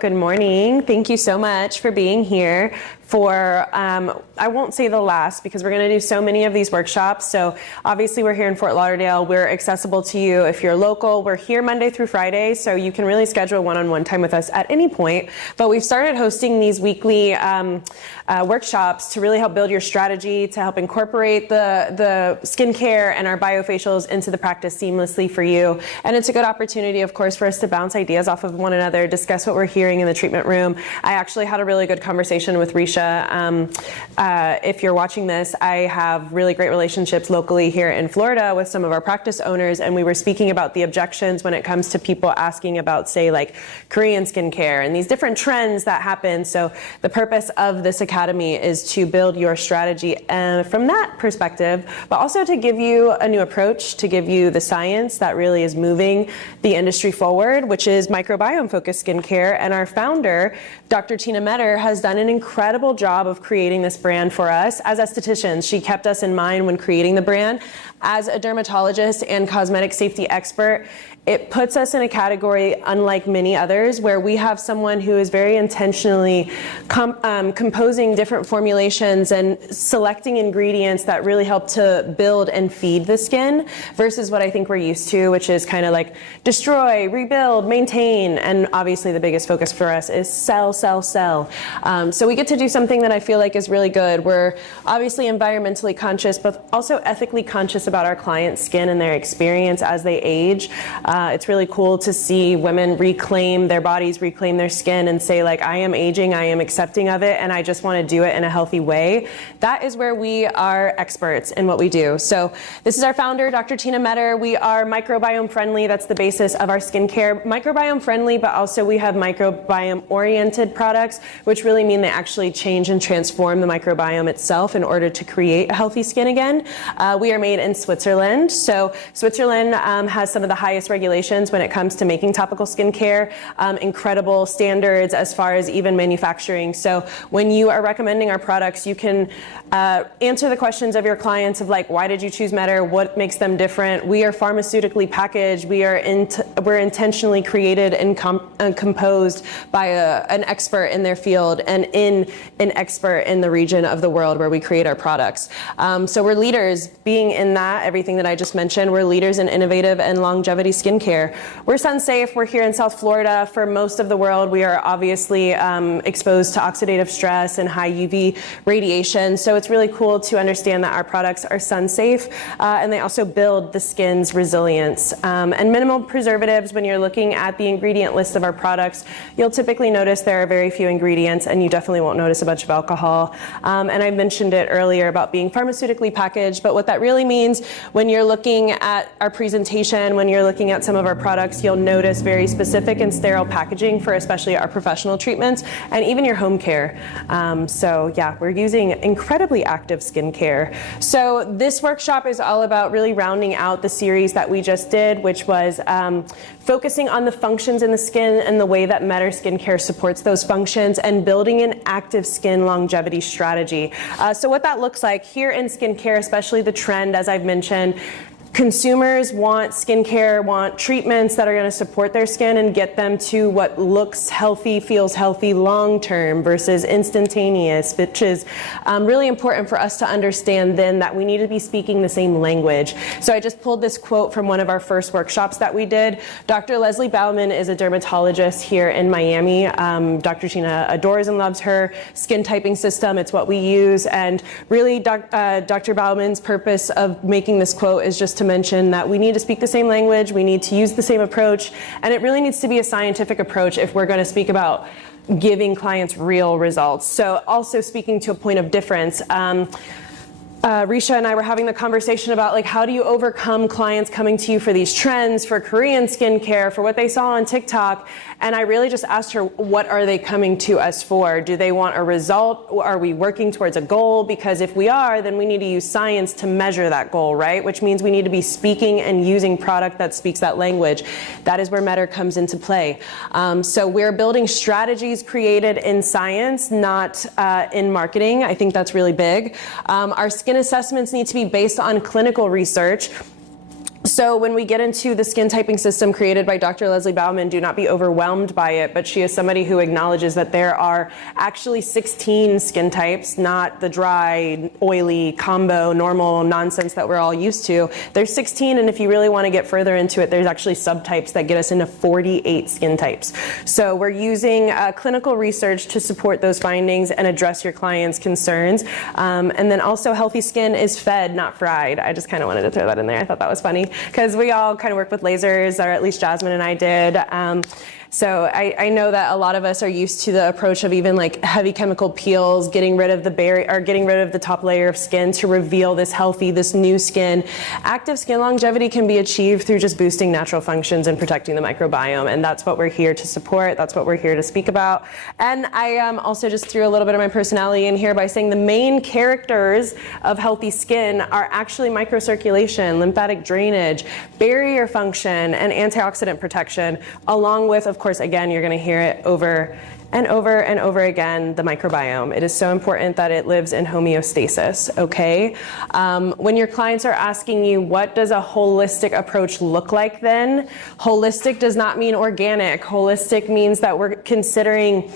Good morning. Thank you so much for being here for, I won't say the last because we're going to do so many of these workshops. So obviously we're here in Fort Lauderdale. We're accessible to you if you're local. We're here Monday through Friday, so you can really schedule one-on-one time with us at any point. But we've started hosting these weekly workshops to really help build your strategy, to help incorporate the skincare and our BioFacials into the practice seamlessly for you. And it's a good opportunity, of course, for us to bounce ideas off of one another, discuss what we're hearing in the treatment room. I actually had a really good conversation with Risha. If you're watching this, I have really great relationships locally here in Florida with some of our practice owners, and we were speaking about the objections when it comes to people asking about, say, like Korean skincare and these different trends that happen. So the purpose of this academy is to build your strategy from that perspective, but also to give you a new approach, to give you the science that really is moving the industry forward, which is microbiome-focused skincare. And our founder, Dr. Tina MEDER, has done an incredible job of creating this brand for us. As estheticians, she kept us in mind when creating the brand. As a dermatologist and cosmetic safety expert, it puts us in a category unlike many others where we have someone who is very intentionally composing different formulations and selecting ingredients that really help to build and feed the skin versus what I think we're used to, which is kind of like destroy, rebuild, maintain, and obviously the biggest focus for us is sell, sell, sell. So we get to do something that I feel like is really good. We're obviously environmentally conscious, but also ethically conscious about our clients' skin and their experience as they age. It's really cool to see women reclaim their bodies, reclaim their skin, and say, like, I am aging, I am accepting of it, and I just want to do it in a healthy way. That is where we are experts in what we do. So this is our founder, Dr. Tina MEDER. We are microbiome-friendly. That's the basis of our skincare. Microbiome-friendly, but also we have microbiome-oriented products, which really mean they actually change and transform the microbiome itself in order to create a healthy skin again. We are made in Switzerland. So Switzerland has some of the highest regulations when it comes to making topical skincare, incredible standards as far as even manufacturing. So when you are recommending our products, you can answer the questions of your clients of like, why did you choose MEDER? What makes them different? We are pharmaceutically packaged. We're intentionally created and composed by an expert in their field and an expert in the region of the world where we create our products. So we're leaders being in that, everything that I just mentioned. We're leaders in innovative and longevity skincare. We're sun safe. We're here in South Florida. For most of the world, we are obviously exposed to oxidative stress and high UV radiation. So it's really cool to understand that our products are sun safe and they also build the skin's resilience. And minimal preservatives, when you're looking at the ingredient list of our products, you'll typically notice there are very few ingredients and you definitely won't notice a bunch of alcohol. And I mentioned it earlier about being pharmaceutically packaged, but what that really means when you're looking at our presentation, when you're looking at some of our products, you'll notice very specific and sterile packaging for especially our professional treatments and even your home care. So yeah, we're using incredibly active skincare. So this workshop is all about really rounding out the series that we just did, which was focusing on the functions in the skin and the way that MEDER skincare supports those functions and building an active skin longevity strategy. So what that looks like here in skincare, especially the trend, as I've mentioned, consumers want skincare, want treatments that are going to support their skin and get them to what looks healthy, feels healthy long-term versus instantaneous, which is really important for us to understand then that we need to be speaking the same language. So I just pulled this quote from one of our first workshops that we did. Dr. Leslie Bauman is a dermatologist here in Miami. Dr. Tina adores and loves her skin typing system. It's what we use. And really, Dr. Bauman's purpose of making this quote is just to mention that we need to speak the same language, we need to use the same approach, and it really needs to be a scientific approach if we're going to speak about giving clients real results. So also speaking to a point of difference, Risha and I were having the conversation about like how do you overcome clients coming to you for these trends, for Korean skincare, for what they saw on TikTok, and I really just asked her, what are they coming to us for? Do they want a result? Are we working towards a goal? Because if we are, then we need to use science to measure that goal, right? Which means we need to be speaking and using product that speaks that language. That is where MEDER comes into play. So we're building strategies created in science, not in marketing. I think that's really big. Our skin assessments need to be based on clinical research. So when we get into the skin typing system created by Dr. Leslie Bauman, do not be overwhelmed by it, but she is somebody who acknowledges that there are actually 16 skin types, not the dry, oily, combo, normal nonsense that we're all used to. There's 16, and if you really want to get further into it, there's actually subtypes that get us into 48 skin types. So we're using clinical research to support those findings and address your clients' concerns. And then also, healthy skin is fed, not fried. I just kind of wanted to throw that in there. I thought that was funny, because we all kind of work with lasers, or at least Jasmine and I did. So I know that a lot of us are used to the approach of even like heavy chemical peels, getting rid of the barrier, or getting rid of the top layer of skin to reveal this healthy, this new skin. Active skin longevity can be achieved through just boosting natural functions and protecting the microbiome, and that's what we're here to support. That's what we're here to speak about. And I also just threw a little bit of my personality in here by saying the main characters of healthy skin are actually microcirculation, lymphatic drainage, barrier function, and antioxidant protection, along with, of course, again, you're going to hear it over and over and over again, the microbiome. It is so important that it lives in homeostasis, okay? When your clients are asking you, what does a holistic approach look like then? Holistic does not mean organic. Holistic means that we're considering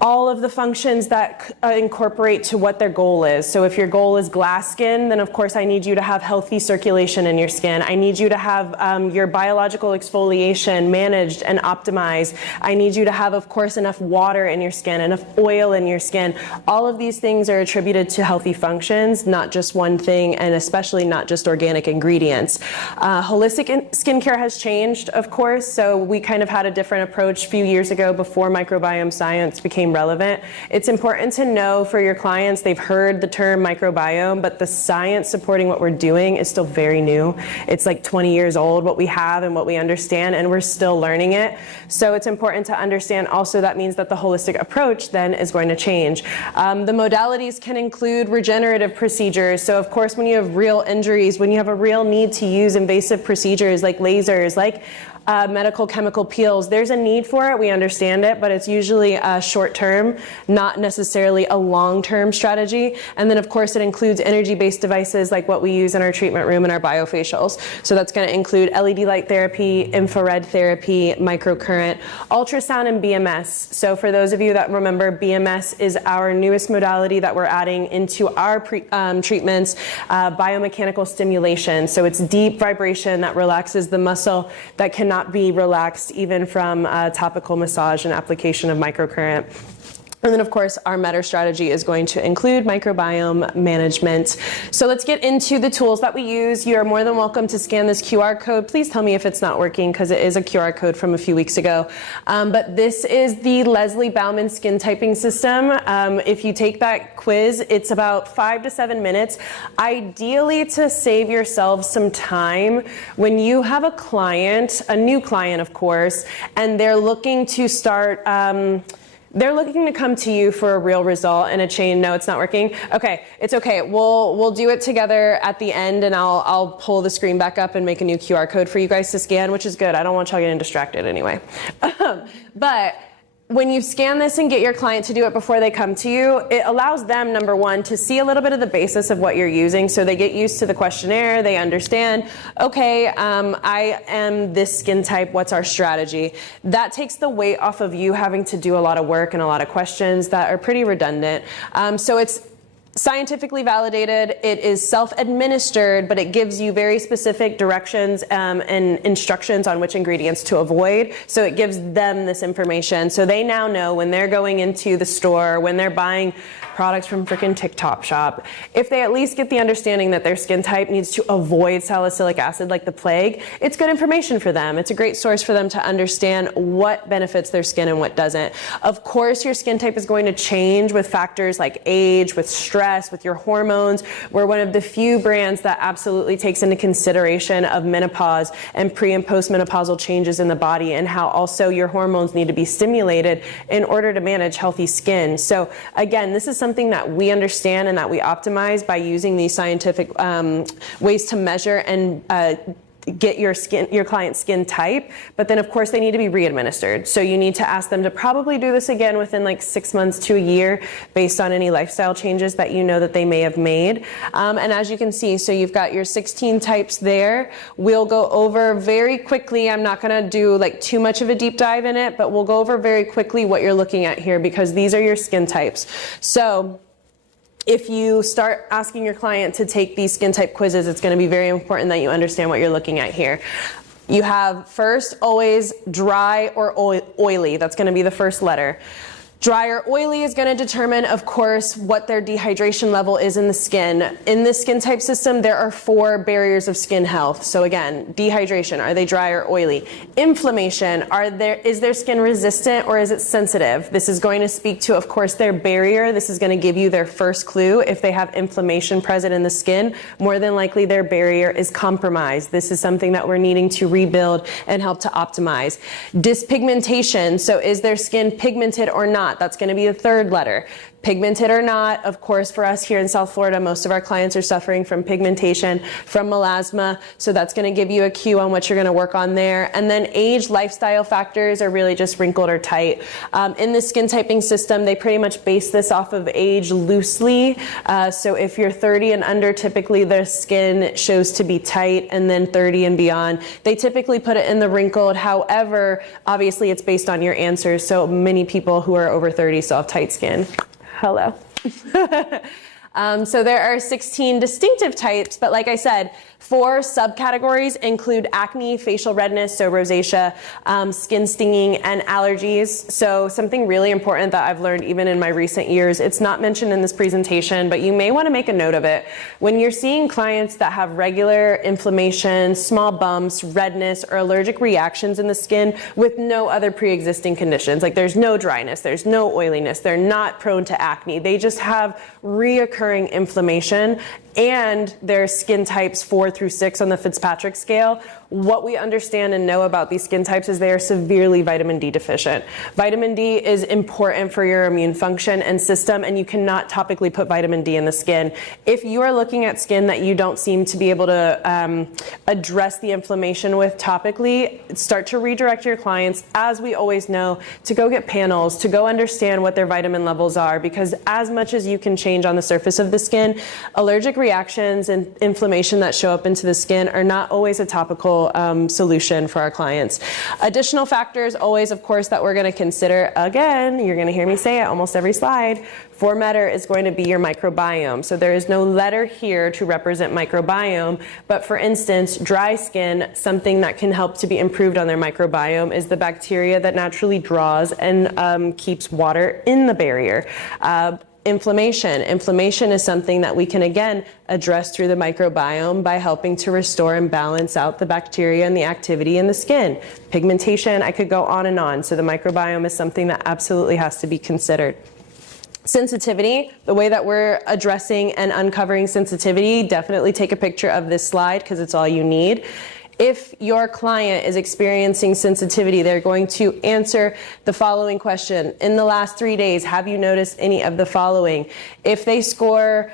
all of the functions that incorporate to what their goal is. So if your goal is glass skin, then of course I need you to have healthy circulation in your skin. I need you to have your biological exfoliation managed and optimized. I need you to have, of course, enough water in your skin, enough oil in your skin. All of these things are attributed to healthy functions, not just one thing, and especially not just organic ingredients. Holistic skincare has changed, of course, so we kind of had a different approach a few years ago before microbiome science became relevant. It's important to know for your clients, they've heard the term microbiome, but the science supporting what we're doing is still very new. It's like 20 years old, what we have and what we understand, and we're still learning it. So it's important to understand also that means that the holistic approach then is going to change. The modalities can include regenerative procedures. So of course, when you have real injuries, when you have a real need to use invasive procedures like lasers, like medical chemical peels, there's a need for it, we understand it, but it's usually short-term, not necessarily a long-term strategy. And then of course it includes energy-based devices like what we use in our treatment room and our BioFacials. So that's going to include LED light therapy, infrared therapy, microcurrent, ultrasound, and BMS. So for those of you that remember, BMS is our newest modality that we're adding into our treatments, biomechanical stimulation. So it's deep vibration that relaxes the muscle that cannot be relaxed even from topical massage and application of microcurrent. And then, of course, our MEDER strategy is going to include microbiome management. So let's get into the tools that we use. You are more than welcome to scan this QR code. Please tell me if it's not working, because it is a QR code from a few weeks ago. But this is the Leslie Bauman skin typing system. If you take that quiz, it's about 5 to 7 minutes. Ideally, to save yourself some time, when you have a client, a new client, of course, and they're looking to start they're looking to come to you for a real result and a change. No, it's not working. Okay, it's okay. We'll do it together at the end, and I'll pull the screen back up and make a new QR code for you guys to scan, which is good. I don't want y'all getting distracted anyway. But when you scan this and get your client to do it before they come to you, it allows them, number one, to see a little bit of the basis of what you're using, so they get used to the questionnaire, they understand, okay, I am this skin type, what's our strategy? That takes the weight off of you having to do a lot of work and a lot of questions that are pretty redundant. So it's scientifically validated, it is self-administered, but it gives you very specific directions and instructions on which ingredients to avoid. So it gives them this information. So they now know when they're going into the store, when they're buying products from freaking TikTok shop, if they at least get the understanding that their skin type needs to avoid salicylic acid like the plague, it's good information for them. It's a great source for them to understand what benefits their skin and what doesn't. Of course, your skin type is going to change with factors like age, with stress, with your hormones. We're one of the few brands that absolutely takes into consideration of menopause and pre and postmenopausal changes in the body, and how also your hormones need to be stimulated in order to manage healthy skin. So again, this is something that we understand and that we optimize by using these scientific ways to measure and get your client's skin type, but then of course they need to be re-administered. So you need to ask them to probably do this again within like 6 months to a year based on any lifestyle changes that you know that they may have made. And as you can see, so you've got your 16 types there. We'll go over very quickly. I'm not gonna do like too much of a deep dive in it, but we'll go over very quickly what you're looking at here because these are your skin types. So if you start asking your client to take these skin type quizzes, it's going to be very important that you understand what you're looking at here. You have first always dry or oily. That's going to be the first letter. Dry or oily is going to determine, of course, what their dehydration level is in the skin. In this skin type system, there are 4 barriers of skin health. So again, dehydration, are they dry or oily? Inflammation, is their skin resistant or is it sensitive? This is going to speak to, of course, their barrier. This is going to give you their first clue. If they have inflammation present in the skin, more than likely their barrier is compromised. This is something that we're needing to rebuild and help to optimize. Dyspigmentation, so is their skin pigmented or not? That's going to be the third letter. Pigmented or not, of course, for us here in South Florida, most of our clients are suffering from pigmentation, from melasma, so that's going to give you a cue on what you're going to work on there. And then age, lifestyle factors are really just wrinkled or tight. In the skin typing system, they pretty much base this off of age loosely. So if you're 30 and under, typically the skin shows to be tight, and then 30 and beyond, they typically put it in the wrinkled. However, obviously it's based on your answers, so many people who are over 30 still have tight skin. Hello. So there are 16 distinctive types, but like I said, 4 subcategories include acne, facial redness, so rosacea, skin stinging, and allergies. So something really important that I've learned even in my recent years, it's not mentioned in this presentation, but you may want to make a note of it. When you're seeing clients that have regular inflammation, small bumps, redness, or allergic reactions in the skin with no other pre-existing conditions, like there's no dryness, there's no oiliness, they're not prone to acne, they just have reoccurring inflammation, and their skin types 4 through 6 on the Fitzpatrick scale, what we understand and know about these skin types is they are severely vitamin D deficient. Vitamin D is important for your immune function and system, and you cannot topically put vitamin D in the skin. If you are looking at skin that you don't seem to be able to address the inflammation with topically, start to redirect your clients, as we always know, to go get panels, to go understand what their vitamin levels are, because as much as you can change on the surface of the skin, allergic reactions and inflammation that show up into the skin are not always a topical solution for our clients. Additional factors always, of course, that we're going to consider, again, you're going to hear me say it almost every slide, for MEDER is going to be your microbiome. So there is no letter here to represent microbiome, but for instance, dry skin, something that can help to be improved on their microbiome is the bacteria that naturally draws and keeps water in the barrier. Inflammation. Inflammation is something that we can, again, address through the microbiome by helping to restore and balance out the bacteria and the activity in the skin. Pigmentation, I could go on and on. So the microbiome is something that absolutely has to be considered. Sensitivity, the way that we're addressing and uncovering sensitivity, definitely take a picture of this slide because it's all you need. If your client is experiencing sensitivity, they're going to answer the following question. In the last 3 days, have you noticed any of the following? If they score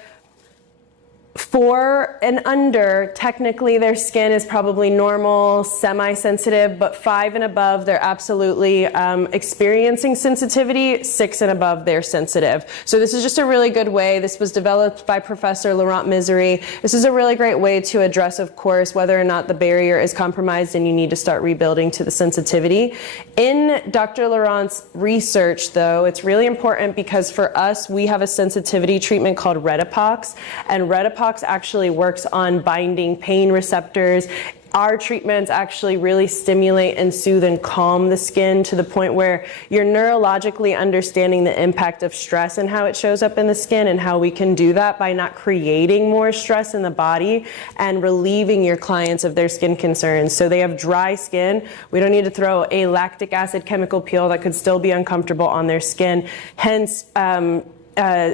4 and under, technically their skin is probably normal, semi-sensitive, but 5 and above, they're absolutely experiencing sensitivity. 6 and above, they're sensitive. So this is just a really good way. This was developed by Professor Laurent Misery. This is a really great way to address, of course, whether or not the barrier is compromised and you need to start rebuilding to the sensitivity. In Dr. Laurent's research, though, it's really important because for us, we have a sensitivity treatment called Redipox, and Redipox actually works on binding pain receptors. Our treatments actually really stimulate and soothe and calm the skin to the point where you're neurologically understanding the impact of stress and how it shows up in the skin, and how we can do that by not creating more stress in the body and relieving your clients of their skin concerns. So they have dry skin. We don't need to throw a lactic acid chemical peel that could still be uncomfortable on their skin. Hence,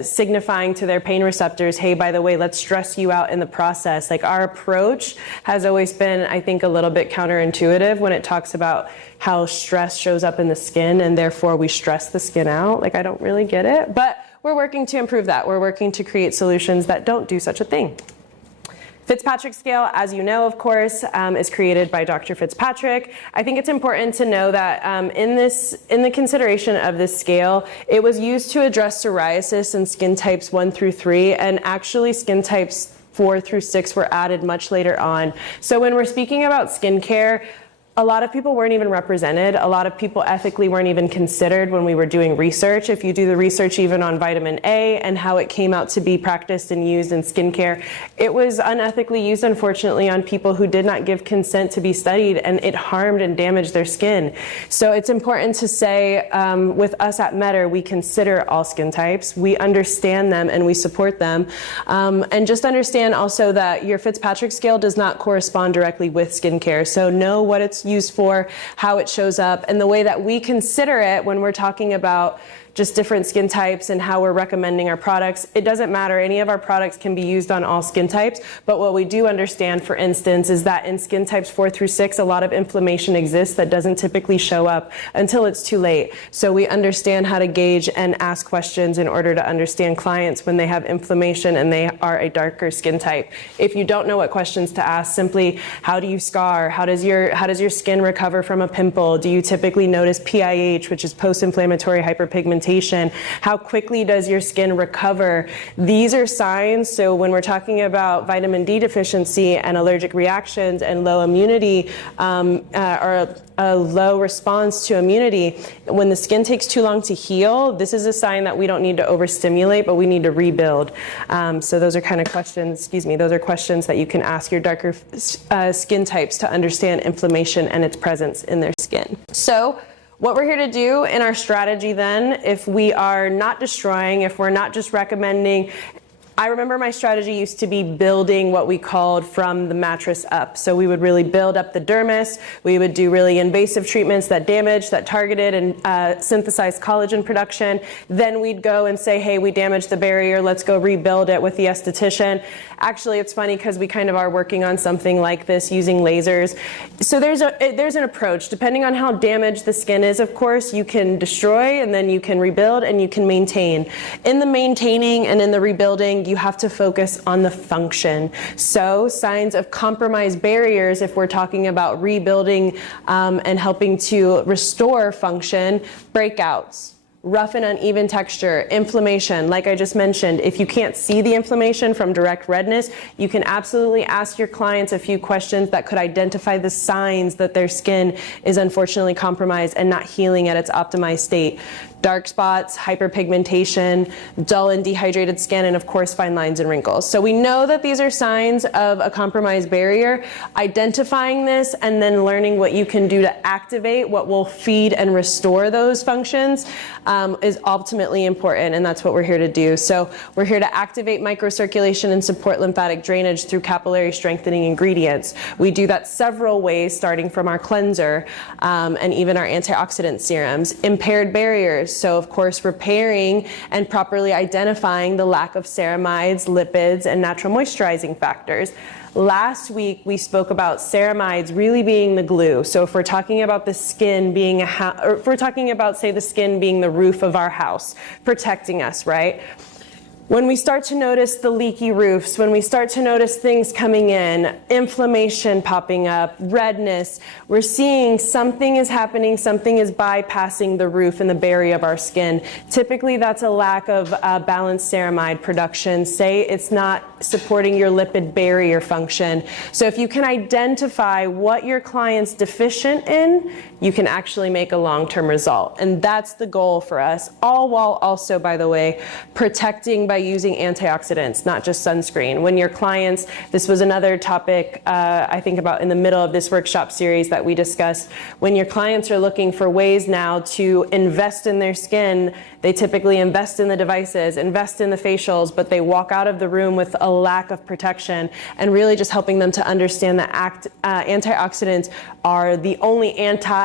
signifying to their pain receptors, hey, by the way, let's stress you out in the process. Like, our approach has always been, I think, a little bit counterintuitive when it talks about how stress shows up in the skin and therefore we stress the skin out. Like, I don't really get it, but we're working to improve that. We're working to create solutions that don't do such a thing. Fitzpatrick scale, as you know, of course, is created by Dr. Fitzpatrick. I think it's important to know that in the consideration of this scale, it was used to address psoriasis and skin types 1 through 3, and actually skin types 4 through 6 were added much later on. So when we're speaking about skincare, a lot of people weren't even represented. A lot of people ethically weren't even considered when we were doing research. If you do the research even on vitamin A and how it came out to be practiced and used in skincare, it was unethically used, unfortunately, on people who did not give consent to be studied, and it harmed and damaged their skin. So it's important to say, with us at MEDER, we consider all skin types, we understand them, and we support them. And just understand also that your Fitzpatrick scale does not correspond directly with skincare. So know what it's used for, how it shows up, and the way that we consider it when we're talking about just different skin types and how we're recommending our products. It doesn't matter. Any of our products can be used on all skin types, but what we do understand, for instance, is that in skin types 4 through 6, a lot of inflammation exists that doesn't typically show up until it's too late. So we understand how to gauge and ask questions in order to understand clients when they have inflammation and they are a darker skin type. If you don't know what questions to ask, simply, how do you scar? How does your skin recover from a pimple? Do you typically notice PIH, which is post-inflammatory hyperpigmentation? How quickly does your skin recover? These are signs. So when we're talking about vitamin D deficiency and allergic reactions and low immunity, or a low response to immunity, when the skin takes too long to heal, this is a sign that we don't need to overstimulate, but we need to rebuild. So those are kind of questions, those are questions that you can ask your darker skin types to understand inflammation and its presence in their skin. So what we're here to do in our strategy then, if we are not destroying, if we're not just recommending, I remember my strategy used to be building what we called from the mattress up. So we would really build up the dermis. We would do really invasive treatments that damaged, that targeted and synthesized collagen production. Then we'd go and say, hey, we damaged the barrier. Let's go rebuild it with the esthetician. Actually, it's funny because we kind of are working on something like this using lasers. So there's an approach. Depending on how damaged the skin is, of course, you can destroy and then you can rebuild and you can maintain. In the maintaining and in the rebuilding, you have to focus on the function. So signs of compromised barriers, if we're talking about rebuilding and helping to restore function, breakouts, rough and uneven texture, inflammation, like I just mentioned. If you can't see the inflammation from direct redness, you can absolutely ask your clients a few questions that could identify the signs that their skin is unfortunately compromised and not healing at its optimized state. Dark spots, hyperpigmentation, dull and dehydrated skin, and of course fine lines and wrinkles. So we know that these are signs of a compromised barrier. Identifying this and then learning what you can do to activate what will feed and restore those functions is ultimately important, and that's what we're here to do. So we're here to activate microcirculation and support lymphatic drainage through capillary strengthening ingredients. We do that several ways, starting from our cleanser and even our antioxidant serums. Impaired barriers, so of course repairing and properly identifying the lack of ceramides, lipids, and natural moisturizing factors. Last week, we spoke about ceramides really being the glue. So if we're talking about the skin being or if we're talking about, say, the skin being the roof of our house, protecting us, right? When we start to notice the leaky roofs, when we start to notice things coming in, inflammation popping up, redness, we're seeing something is happening, something is bypassing the roof and the barrier of our skin. Typically, that's a lack of balanced ceramide production. Say it's not supporting your lipid barrier function. So if you can identify what your client's deficient in, you can actually make a long-term result. And that's the goal for us, all while also, by the way, protecting by using antioxidants, not just sunscreen. When your clients, this was another topic I think about in the middle of this workshop series that we discussed, when your clients are looking for ways now to invest in their skin, they typically invest in the devices, invest in the facials, but they walk out of the room with a lack of protection, and really just helping them to understand that antioxidants are the only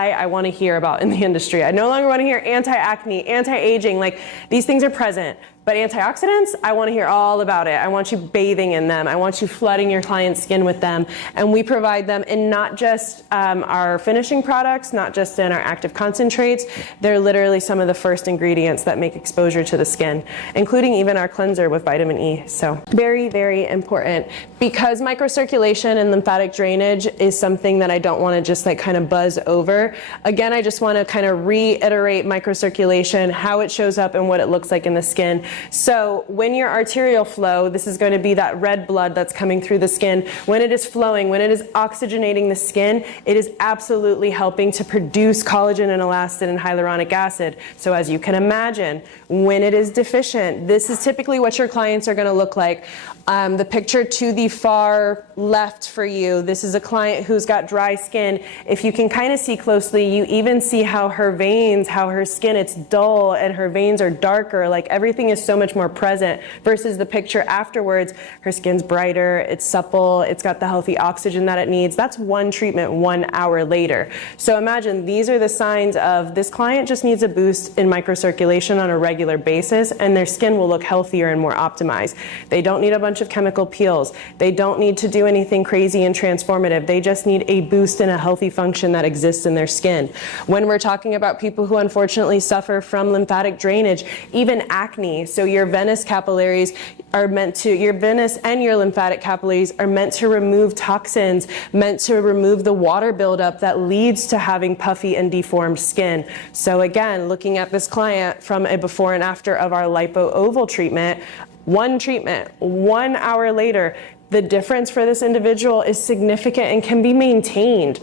I want to hear about in the industry. I no longer want to hear anti-acne, anti-aging. Like, these things are present, But antioxidants, I want to hear all about it. I want you bathing in them. I want you flooding your client's skin with them. And we provide them in not just our finishing products, not just in our active concentrates. They're literally some of the first ingredients that make exposure to the skin, including even our cleanser with vitamin E. So very, very important. Because microcirculation and lymphatic drainage is something that I don't want to just like kind of buzz over. Again, I just want to kind of reiterate microcirculation, how it shows up and what it looks like in the skin. So when your arterial flow, this is going to be that red blood that's coming through the skin, when it is flowing, when it is oxygenating the skin, it is absolutely helping to produce collagen and elastin and hyaluronic acid. So as you can imagine, when it is deficient, this is typically what your clients are going to look like. The picture to the far left for you, this is a client who's got dry skin. If you can kind of see closely, you even see how her veins, how her skin, it's dull and her veins are darker, like everything is so much more present versus the picture afterwards. Her skin's brighter, it's supple, it's got the healthy oxygen that it needs. That's one treatment 1 hour later. So imagine these are the signs of this client just needs a boost in microcirculation on a regular basis and their skin will look healthier and more optimized. They don't need a bunch of chemical peels. They don't need to do anything crazy and transformative. They just need a boost in a healthy function that exists in their skin. When we're talking about people who unfortunately suffer from lymphatic drainage, even acne, so your venous capillaries are meant to, your venous and your lymphatic capillaries are meant to remove toxins, meant to remove the water buildup that leads to having puffy and deformed skin. So again, looking at this client from a before and after of our lipo-oval treatment, one treatment, 1 hour later, the difference for this individual is significant and can be maintained.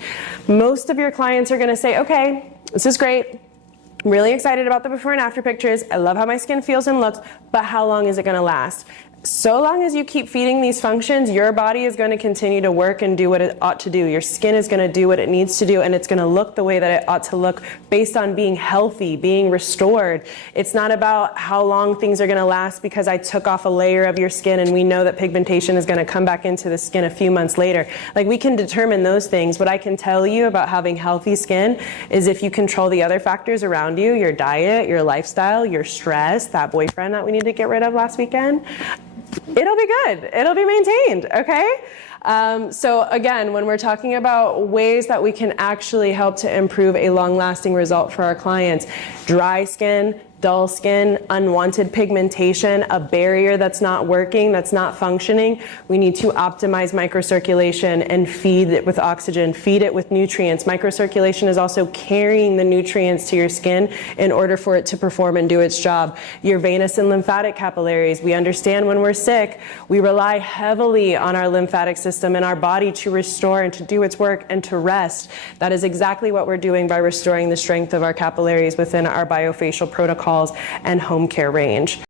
Most of your clients are going to say, okay, this is great. I'm really excited about the before and after pictures. I love how my skin feels and looks, but how long is it going to last? So long as you keep feeding these functions, your body is going to continue to work and do what it ought to do. Your skin is going to do what it needs to do, and it's going to look the way that it ought to look based on being healthy, being restored. It's not about how long things are going to last because I took off a layer of your skin and we know that pigmentation is going to come back into the skin a few months later. Like, we can determine those things. What I can tell you about having healthy skin is if you control the other factors around you, your diet, your lifestyle, your stress, that boyfriend that we need to get rid of last weekend, it'll be good. It'll be maintained, okay? So again, when we're talking about ways that we can actually help to improve a long-lasting result for our clients, dry skin, dull skin, unwanted pigmentation, a barrier that's not working, that's not functioning, we need to optimize microcirculation and feed it with oxygen, feed it with nutrients. Microcirculation is also carrying the nutrients to your skin in order for it to perform and do its job. Your venous and lymphatic capillaries, we understand when we're sick, we rely heavily on our lymphatic system and our body to restore and to do its work and to rest. That is exactly what we're doing by restoring the strength of our capillaries within our biofacial protocols and home care range.